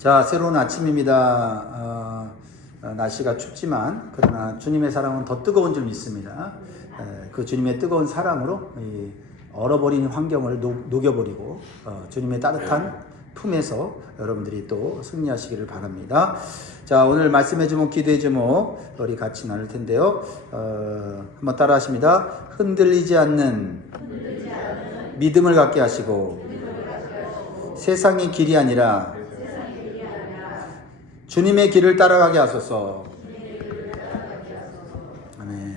자, 새로운 아침입니다. 날씨가 춥지만 그러나 주님의 사랑은 더 뜨거운 줄 믿습니다. 그 주님의 뜨거운 사랑으로 이 얼어버린 환경을 녹여버리고 주님의 따뜻한 품에서 여러분들이 또 승리하시기를 바랍니다. 자, 오늘 말씀해 주목, 기도해 주목 우리 같이 나눌 텐데요. 한번 따라 하십니다. 흔들리지 않는 믿음을 갖게 하시고 세상의 길이 아니라 주님의 길을 따라가게 하소서. 아멘.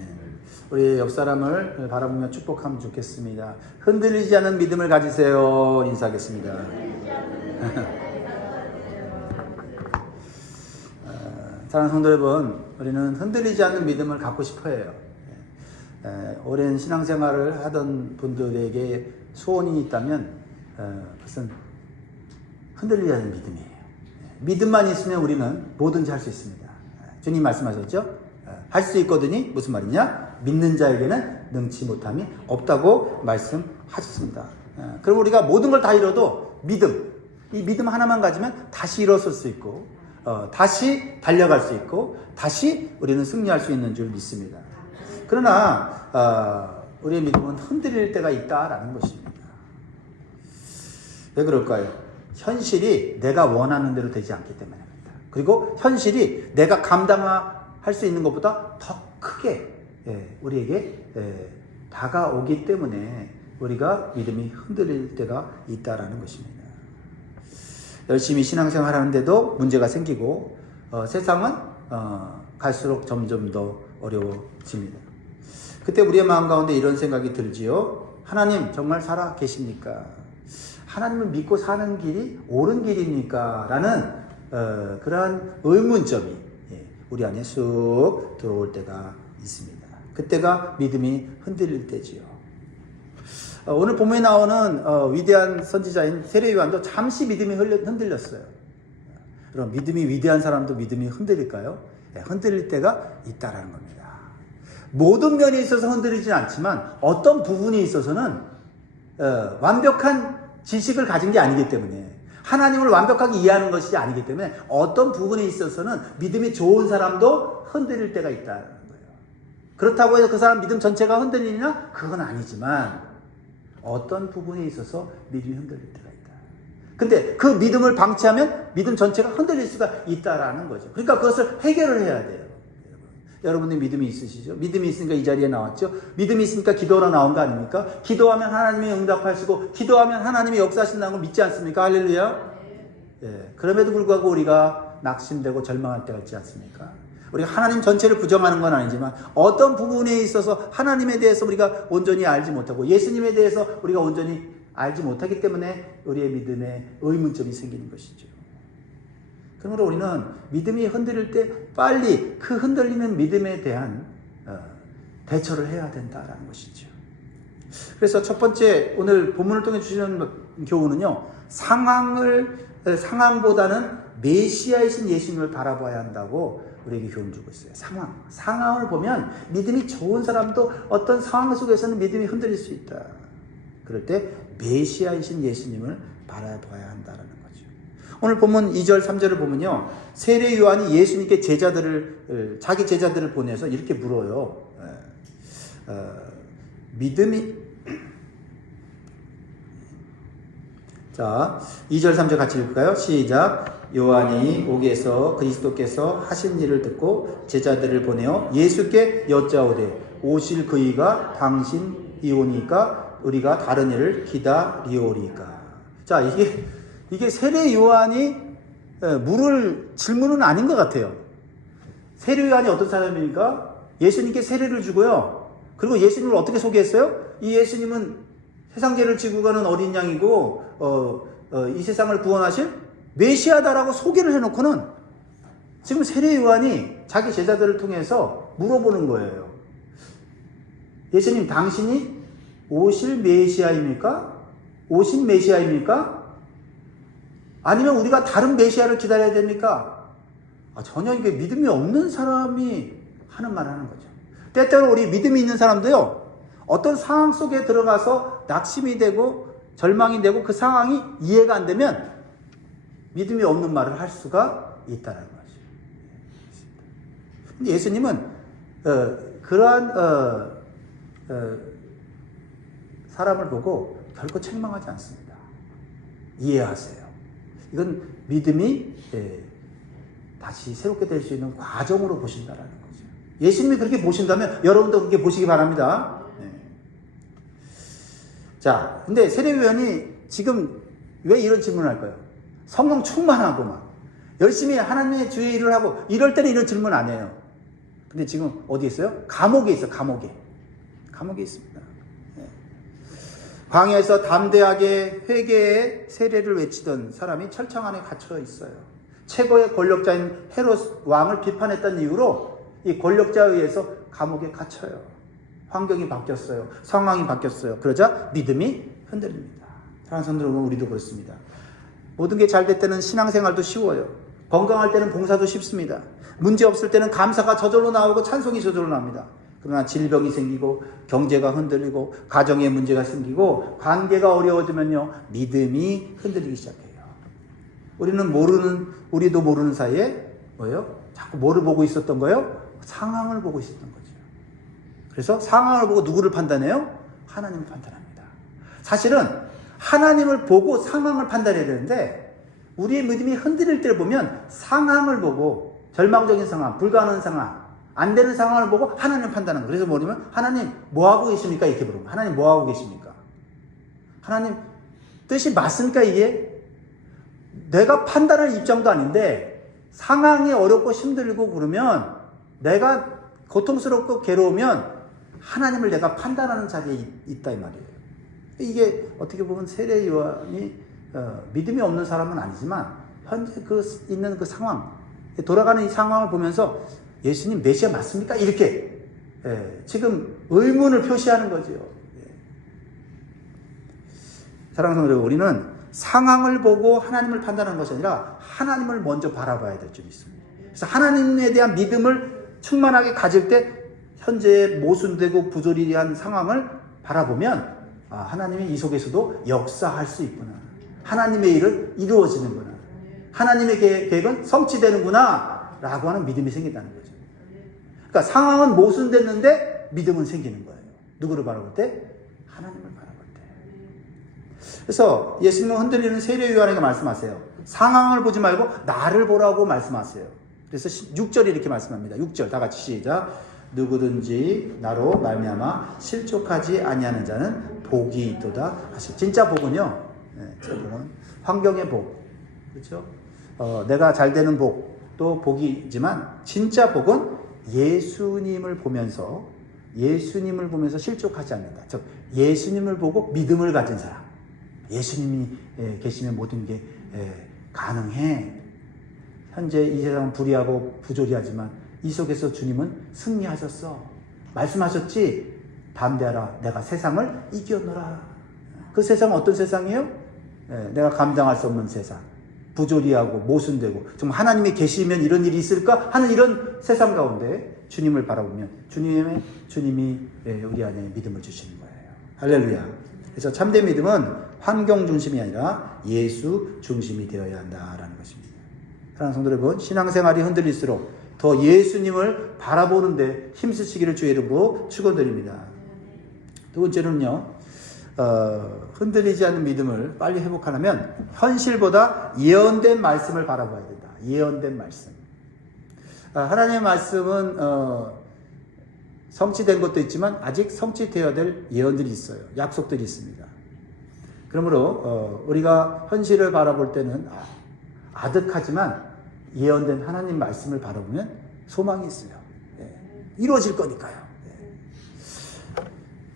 우리 옆 사람을 바라보며 축복하면 좋겠습니다. 흔들리지 않는 믿음을 가지세요. 인사하겠습니다. 사랑하는 성도 여러분, 우리는 흔들리지 않는 믿음을 갖고 싶어 해요. 오랜 신앙생활을 하던 분들에게 소원이 있다면 그것은 흔들리지 않는 믿음이에요. 믿음만 있으면 우리는 뭐든지 할 수 있습니다. 주님 말씀하셨죠? 할 수 있거든요. 무슨 말이냐? 믿는 자에게는 능치 못함이 없다고 말씀하셨습니다. 그럼 우리가 모든 걸 다 잃어도 이 믿음 하나만 가지면 다시 일어설 수 있고 다시 달려갈 수 있고 다시 우리는 승리할 수 있는 줄 믿습니다. 그러나 우리의 믿음은 흔들릴 때가 있다라는 것입니다. 왜 그럴까요? 현실이 내가 원하는 대로 되지 않기 때문입니다. 그리고 현실이 내가 감당할 수 있는 것보다 더 크게 우리에게 다가오기 때문에 우리가 믿음이 흔들릴 때가 있다라는 것입니다. 열심히 신앙생활 하는데도 문제가 생기고 세상은 갈수록 점점 더 어려워집니다. 그때 우리의 마음 가운데 이런 생각이 들지요. 하나님 정말 살아 계십니까? 하나님을 믿고 사는 길이 옳은 길입니까? 라는 그러한 의문점이 우리 안에 쑥 들어올 때가 있습니다. 그때가 믿음이 흔들릴 때지요. 오늘 본문에 나오는 위대한 선지자인 세례 요한도 잠시 믿음이 흔들렸어요. 그럼 믿음이 위대한 사람도 믿음이 흔들릴까요? 흔들릴 때가 있다라는 겁니다. 모든 면에 있어서 흔들리진 않지만 어떤 부분에 있어서는 완벽한 지식을 가진 게 아니기 때문에 하나님을 완벽하게 이해하는 것이 아니기 때문에 어떤 부분에 있어서는 믿음이 좋은 사람도 흔들릴 때가 있다는 거예요. 그렇다고 해서 그 사람 믿음 전체가 흔들리냐? 그건 아니지만 어떤 부분에 있어서 믿음이 흔들릴 때가 있다. 근데 그 믿음을 방치하면 믿음 전체가 흔들릴 수가 있다라는 거죠. 그러니까 그것을 해결을 해야 돼요. 여러분들 믿음이 있으시죠? 믿음이 있으니까 이 자리에 나왔죠? 믿음이 있으니까 기도하러 나온 거 아닙니까? 기도하면 하나님이 응답하시고 기도하면 하나님이 역사하신다는 걸 믿지 않습니까? 할렐루야? 그럼에도 불구하고 우리가 낙심되고 절망할 때가 있지 않습니까? 우리가 하나님 전체를 부정하는 건 아니지만 어떤 부분에 있어서 하나님에 대해서 우리가 온전히 알지 못하고 예수님에 대해서 우리가 온전히 알지 못하기 때문에 우리의 믿음에 의문점이 생기는 것이죠. 그러므로 우리는 믿음이 흔들릴 때 빨리 그 흔들리는 믿음에 대한 대처를 해야 된다라는 것이죠. 그래서 첫 번째 오늘 본문을 통해 주시는 교훈은요. 상황보다는 메시아이신 예수님을 바라봐야 한다고 우리에게 교훈 주고 있어요. 상황을 보면 믿음이 좋은 사람도 어떤 상황 속에서는 믿음이 흔들릴 수 있다. 그럴 때 메시아이신 예수님을 바라봐야 한다는 거죠. 오늘 본문 2절 3절을 보면요. 세례 요한이 예수님께 자기 제자들을 보내서 이렇게 물어요. 믿음이 자 2절 3절 같이 읽을까요? 시작. 요한이 옥에서 그리스도께서 하신 일을 듣고 제자들을 보내어 예수께 여짜오되 오실 그이가 당신이오니까 우리가 다른 일을 기다리오리까. 자, 이게 세례 요한이 물을 질문은 아닌 것 같아요. 세례 요한이 어떤 사람입니까? 예수님께 세례를 주고요. 그리고 예수님을 어떻게 소개했어요? 이 예수님은 세상 죄를 지고 가는 어린 양이고 이 세상을 구원하실 메시아다라고 소개를 해놓고는 지금 세례 요한이 자기 제자들을 통해서 물어보는 거예요. 예수님, 당신이 오실 메시아입니까? 오신 메시아입니까? 아니면 우리가 다른 메시아를 기다려야 됩니까? 전혀 이게 믿음이 없는 사람이 하는 말을 하는 거죠. 때때로 우리 믿음이 있는 사람도요, 어떤 상황 속에 들어가서 낙심이 되고 절망이 되고 그 상황이 이해가 안 되면 믿음이 없는 말을 할 수가 있다는 거죠. 근데 예수님은 그러한 사람을 보고 결코 책망하지 않습니다. 이해하세요. 이건 믿음이 다시 새롭게 될 수 있는 과정으로 보신다라는 거죠. 예수님이 그렇게 보신다면 여러분도 그렇게 보시기 바랍니다. 자, 근데 세례요한이 지금 왜 이런 질문을 할까요? 성령 충만하고 막 열심히 하나님의 주의 일을 하고 이럴 때는 이런 질문 안 해요. 근데 지금 어디 있어요? 감옥에 있어요. 감옥에 있습니다. 광야에서 담대하게 회개의 세례를 외치던 사람이 철창 안에 갇혀 있어요. 최고의 권력자인 헤롯 왕을 비판했던 이유로 이 권력자에 의해서 감옥에 갇혀요. 환경이 바뀌었어요. 상황이 바뀌었어요. 그러자 믿음이 흔들립니다. 사랑하는 성도 여러분, 우리도 그렇습니다. 모든 게 잘 될 때는 신앙생활도 쉬워요. 건강할 때는 봉사도 쉽습니다. 문제 없을 때는 감사가 저절로 나오고 찬송이 저절로 나옵니다. 그러나 질병이 생기고 경제가 흔들리고 가정에 문제가 생기고 관계가 어려워지면요, 믿음이 흔들리기 시작해요. 우리도 모르는 사이에 뭐예요? 자꾸 뭐를 보고 있었던 거예요? 상황을 보고 있었던 거죠. 그래서 상황을 보고 누구를 판단해요? 하나님을 판단합니다. 사실은 하나님을 보고 상황을 판단해야 되는데 우리의 믿음이 흔들릴 때를 보면 상황을 보고 절망적인 상황, 불가능한 상황, 안 되는 상황을 보고 하나님을 판단하는 거예요. 그래서 뭐냐면 하나님 뭐 하고 계십니까? 이렇게 물으면 하나님 뭐 하고 계십니까? 하나님 뜻이 맞습니까? 이게 내가 판단할 입장도 아닌데 상황이 어렵고 힘들고 그러면 내가 고통스럽고 괴로우면 하나님을 내가 판단하는 자리에 있다 이 말이에요. 이게 어떻게 보면 세례 요한이 믿음이 없는 사람은 아니지만 현재 있는 그 상황, 돌아가는 이 상황을 보면서 예수님 메시아 맞습니까? 이렇게 지금 의문을 표시하는 거죠. 사랑하는 성도 여러분, 우리는 상황을 보고 하나님을 판단하는 것이 아니라 하나님을 먼저 바라봐야 될 점이 있습니다. 그래서 하나님에 대한 믿음을 충만하게 가질 때 현재의 모순되고 부조리한 상황을 바라보면 하나님이 이 속에서도 역사할 수 있구나. 하나님의 일은 이루어지는구나. 하나님의 계획은 성취되는구나 라고 하는 믿음이 생긴다는 거죠. 그러니까 상황은 모순됐는데 믿음은 생기는 거예요. 누구를 바라볼 때? 하나님을 바라볼 때. 그래서 예수님은 흔들리는 세례 요한에게 말씀하세요. 상황을 보지 말고 나를 보라고 말씀하세요. 그래서 6절이 이렇게 말씀합니다. 6절 다 같이 시작. 누구든지 나로 말미암아 실족하지 아니하는 자는 복이 있도다 하시고, 진짜 복은요, 진짜 복은 환경의 복, 그렇죠? 내가 잘 되는 복도 복이지만 진짜 복은 예수님을 보면서 실족하지 않는다. 즉 예수님을 보고 믿음을 가진 사람. 예수님이 계시면 모든 게 가능해. 현재 이 세상은 불의하고 부조리하지만 이 속에서 주님은 승리하셨어. 말씀하셨지. 담대하라. 내가 세상을 이겨노라. 그 세상은 어떤 세상이에요? 내가 감당할 수 없는 세상. 부조리하고 모순되고 정말 하나님이 계시면 이런 일이 있을까 하는 이런 세상 가운데 주님을 바라보면 주님이 우리 안에 믿음을 주시는 거예요. 할렐루야. 그래서 참된 믿음은 환경 중심이 아니라 예수 중심이 되어야 한다라는 것입니다. 사랑하는 성도 여러분, 신앙생활이 흔들릴수록 더 예수님을 바라보는데 힘쓰시기를 주의 이름으로 축원드립니다. 두 번째는요, 흔들리지 않는 믿음을 빨리 회복하려면 현실보다 예언된 말씀을 바라봐야 된다. 예언된 말씀. 하나님의 말씀은 성취된 것도 있지만 아직 성취되어야 될 예언들이 있어요. 약속들이 있습니다. 그러므로 우리가 현실을 바라볼 때는 아득하지만 예언된 하나님 말씀을 바라보면 소망이 있어요. 이루어질 거니까요.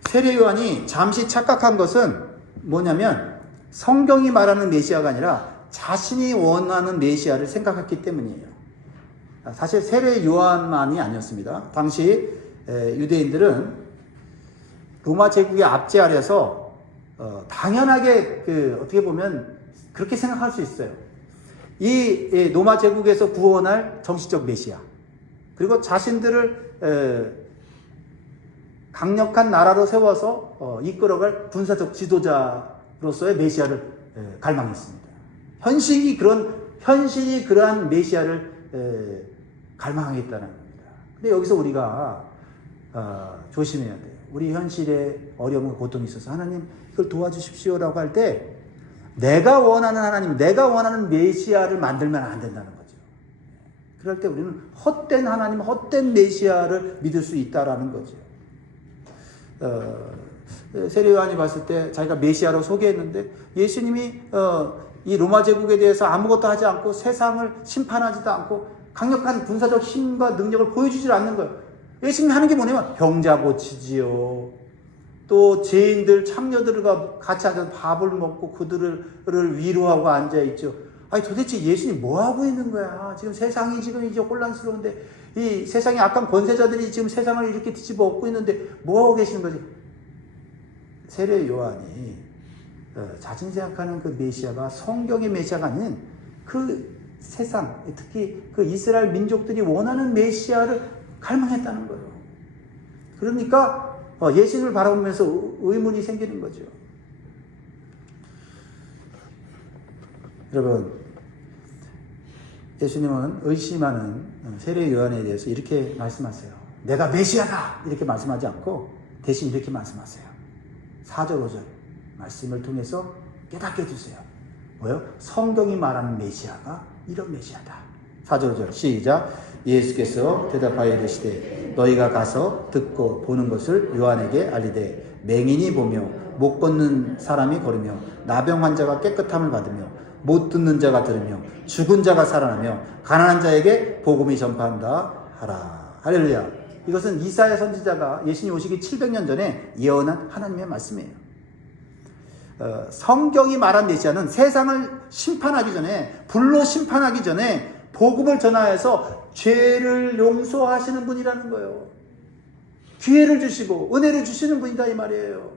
세례 요한이 잠시 착각한 것은 뭐냐면 성경이 말하는 메시아가 아니라 자신이 원하는 메시아를 생각했기 때문이에요. 사실 세례 요한만이 아니었습니다. 당시 유대인들은 로마 제국의 압제 아래서 당연하게 어떻게 보면 그렇게 생각할 수 있어요. 이 로마 제국에서 구원할 정치적 메시아, 그리고 자신들을 강력한 나라로 세워서 이끌어갈 군사적 지도자로서의 메시아를 갈망했습니다. 현실이 그런 현실이 그러한 메시아를 갈망하겠다는 겁니다. 근데 여기서 우리가 조심해야 돼요. 우리 현실에 어려움과 고통이 있어서 하나님 이걸 도와주십시오라고 할 때 내가 원하는 하나님, 내가 원하는 메시아를 만들면 안 된다는 거죠. 그럴 때 우리는 헛된 하나님, 헛된 메시아를 믿을 수 있다라는 거죠. 세례 요한이 봤을 때 자기가 메시아로 소개했는데 예수님이 이 로마 제국에 대해서 아무것도 하지 않고 세상을 심판하지도 않고 강력한 군사적 힘과 능력을 보여주지 않는 거예요. 예수님이 하는 게 뭐냐면 병자 고치지요. 또 죄인들, 창녀들과 같이 앉아서 밥을 먹고 그들을 위로하고 앉아있죠. 아니 도대체 예수님 뭐하고 있는 거야? 지금 세상이 지금 이제 혼란스러운데 이 세상의 악한 권세자들이 지금 세상을 이렇게 뒤집어 엎고 있는데 뭐하고 계시는 거지? 세례 요한이 자신이 생각하는 그 메시아가 성경의 메시아가 아닌 그 세상, 특히 그 이스라엘 민족들이 원하는 메시아를 갈망했다는 거예요. 그러니까 예수님을 바라보면서 의문이 생기는 거죠. 여러분, 예수님은 의심하는 세례 요한에 대해서 이렇게 말씀하세요. 내가 메시아다! 이렇게 말씀하지 않고 대신 이렇게 말씀하세요. 4절, 5절 말씀을 통해서 깨닫게 해주세요. 뭐요? 성경이 말하는 메시아가 이런 메시아다. 4절, 5절 시작. 예수께서 대답하여 이르시되 너희가 가서 듣고 보는 것을 요한에게 알리되 맹인이 보며 못 걷는 사람이 걸으며 나병 환자가 깨끗함을 받으며 못 듣는 자가 들으며 죽은 자가 살아나며 가난한 자에게 복음이 전파한다 하라. 할렐루야. 이것은 이사야 선지자가 예수님 오시기 700년 전에 예언한 하나님의 말씀이에요. 성경이 말한 메시아는 세상을 심판하기 전에, 불로 심판하기 전에 복음을 전하여서 죄를 용서하시는 분이라는 거예요. 기회를 주시고 은혜를 주시는 분이다 이 말이에요.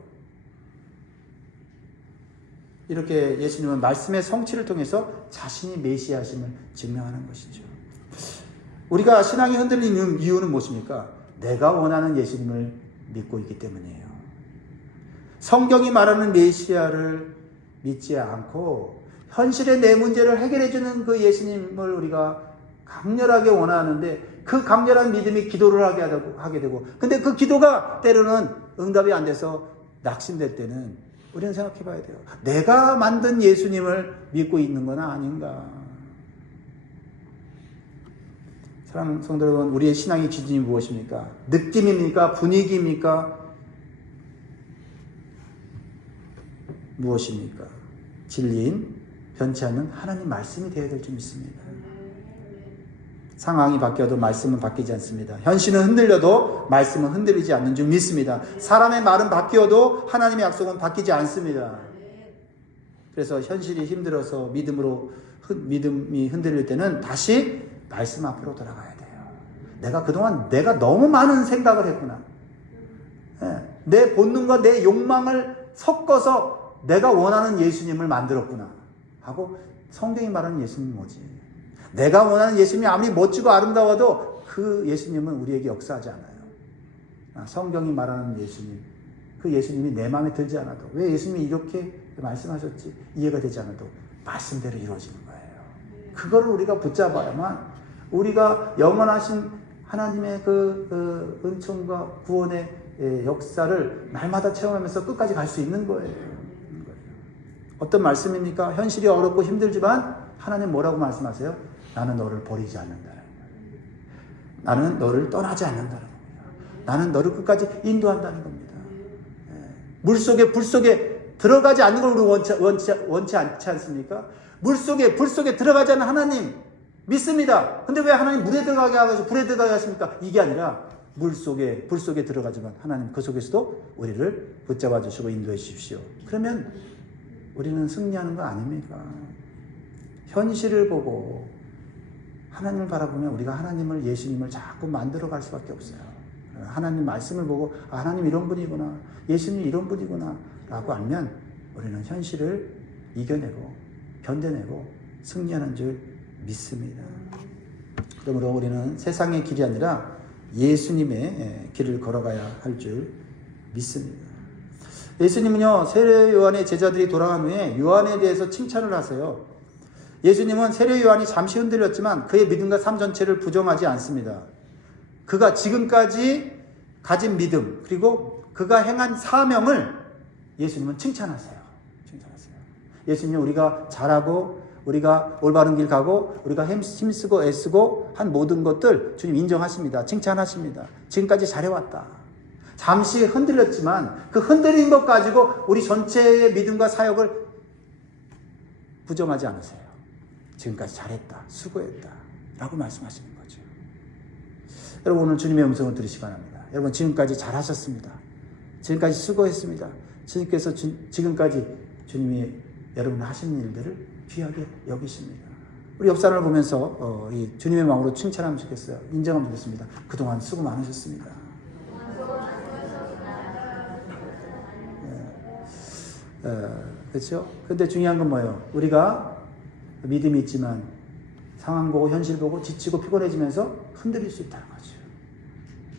이렇게 예수님은 말씀의 성취를 통해서 자신이 메시아심을 증명하는 것이죠. 우리가 신앙이 흔들리는 이유는 무엇입니까? 내가 원하는 예수님을 믿고 있기 때문이에요. 성경이 말하는 메시아를 믿지 않고 현실의 내 문제를 해결해주는 그 예수님을 우리가 강렬하게 원하는데 그 강렬한 믿음이 기도를 하게 되고 근데 그 기도가 때로는 응답이 안 돼서 낙심될 때는 우리는 생각해 봐야 돼요. 내가 만든 예수님을 믿고 있는 건 아닌가. 사랑하는 성도 여러분, 우리의 신앙의 기준이 무엇입니까? 느낌입니까? 분위기입니까? 무엇입니까? 진리인 변치 않는 하나님 말씀이 되어야 될 줄 믿습니다. 상황이 바뀌어도 말씀은 바뀌지 않습니다. 현실은 흔들려도 말씀은 흔들리지 않는 줄 믿습니다. 사람의 말은 바뀌어도 하나님의 약속은 바뀌지 않습니다. 그래서 현실이 힘들어서 믿음이 흔들릴 때는 다시 말씀 앞으로 돌아가야 돼요. 내가 그동안 내가 너무 많은 생각을 했구나. 내 본능과 내 욕망을 섞어서 내가 원하는 예수님을 만들었구나 하고 성경이 말하는 예수님은 뭐지? 내가 원하는 예수님이 아무리 멋지고 아름다워도 그 예수님은 우리에게 역사하지 않아요. 성경이 말하는 예수님, 그 예수님이 내 마음에 들지 않아도 왜 예수님이 이렇게 말씀하셨지 이해가 되지 않아도 말씀대로 이루어지는 거예요. 그거를 우리가 붙잡아야만 우리가 영원하신 하나님의 그 은총과 구원의 역사를 날마다 체험하면서 끝까지 갈 수 있는 거예요. 어떤 말씀입니까? 현실이 어렵고 힘들지만 하나님 뭐라고 말씀하세요? 나는 너를 버리지 않는다는 거예요. 나는 너를 떠나지 않는다는 겁니다. 나는 너를 끝까지 인도한다는 겁니다. 물속에 불속에 들어가지 않는 걸 우리 원치 않지 않습니까? 물속에 불속에 들어가지 않는 하나님 믿습니다. 근데 왜 하나님 물에 들어가게 하셔서 불에 들어가게 하십니까? 이게 아니라 물속에 불속에 들어가지만 하나님 그 속에서도 우리를 붙잡아 주시고 인도해 주십시오. 그러면 우리는 승리하는 거 아닙니까? 현실을 보고 하나님을 바라보면 우리가 하나님을 예수님을 자꾸 만들어갈 수밖에 없어요. 하나님 말씀을 보고 하나님 이런 분이구나, 예수님 이런 분이구나 라고 알면 우리는 현실을 이겨내고 견뎌내고 승리하는 줄 믿습니다. 그러므로 우리는 세상의 길이 아니라 예수님의 길을 걸어가야 할 줄 믿습니다. 예수님은요, 세례 요한의 제자들이 돌아간 후에 요한에 대해서 칭찬을 하세요. 예수님은 세례 요한이 잠시 흔들렸지만 그의 믿음과 삶 전체를 부정하지 않습니다. 그가 지금까지 가진 믿음 그리고 그가 행한 사명을 예수님은 칭찬하세요. 예수님 우리가 잘하고 우리가 올바른 길 가고 우리가 힘쓰고 애쓰고 한 모든 것들 주님 인정하십니다. 칭찬하십니다. 지금까지 잘해왔다. 잠시 흔들렸지만 그 흔들린 것 가지고 우리 전체의 믿음과 사역을 부정하지 않으세요. 지금까지 잘했다. 수고했다. 라고 말씀하시는 거죠. 여러분 오늘 주님의 음성을 들으시기 바랍니다. 여러분 지금까지 잘하셨습니다. 지금까지 수고했습니다. 주님께서 지금까지 주님이 여러분 하신 일들을 귀하게 여기십니다. 우리 옆 사람을 보면서 이 주님의 마음으로 칭찬하면 좋겠어요. 인정하면 좋겠습니다. 그동안 수고 많으셨습니다. 그렇죠? 근데 중요한 건 뭐예요? 우리가 믿음이 있지만 상황 보고 현실 보고 지치고 피곤해지면서 흔들릴 수 있다는 거죠.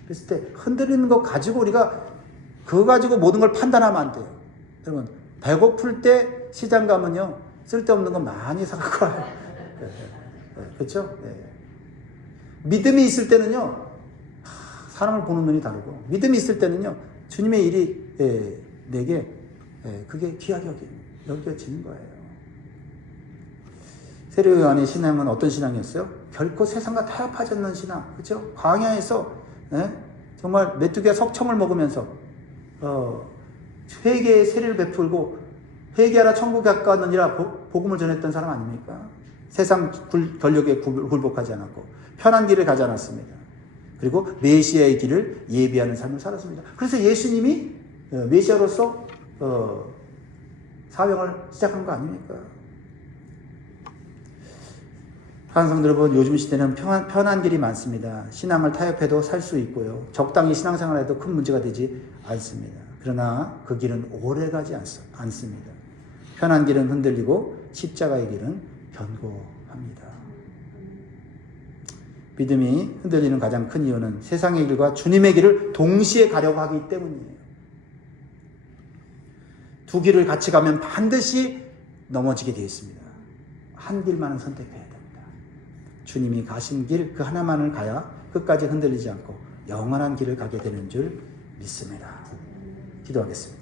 그랬을 때 흔들리는 거 가지고 우리가 그거 가지고 모든 걸 판단하면 안 돼요. 여러분 배고플 때 시장 가면요 쓸데없는 거 많이 사갖고 와요. 그렇죠? 네. 믿음이 있을 때는요 사람을 보는 눈이 다르고 믿음이 있을 때는요 주님의 일이 내게 그게 귀하게 여겨지는 거예요. 세례 요한의 신앙은 어떤 신앙이었어요? 결코 세상과 타협하지 않는 신앙. 그렇죠? 광야에서 정말 메뚜기와 석청을 먹으면서 회개의 세례를 베풀고 회개하라 천국에 가까웠느니라 복음을 전했던 사람 아닙니까? 세상 권력에 굴복하지 않았고 편한 길을 가지 않았습니다. 그리고 메시아의 길을 예비하는 삶을 살았습니다. 그래서 예수님이 메시아로서 사명을 시작한 거 아닙니까? 사랑하는 여러분, 요즘 시대는 편한 길이 많습니다. 신앙을 타협해도 살 수 있고요. 적당히 신앙생활해도 큰 문제가 되지 않습니다. 그러나 그 길은 오래가지 않습니다. 편한 길은 흔들리고 십자가의 길은 견고합니다. 믿음이 흔들리는 가장 큰 이유는 세상의 길과 주님의 길을 동시에 가려고 하기 때문이에요. 두 길을 같이 가면 반드시 넘어지게 되어 있습니다. 한 길만은 선택해야 됩니다. 주님이 가신 길 그 하나만을 가야 끝까지 흔들리지 않고 영원한 길을 가게 되는 줄 믿습니다. 기도하겠습니다.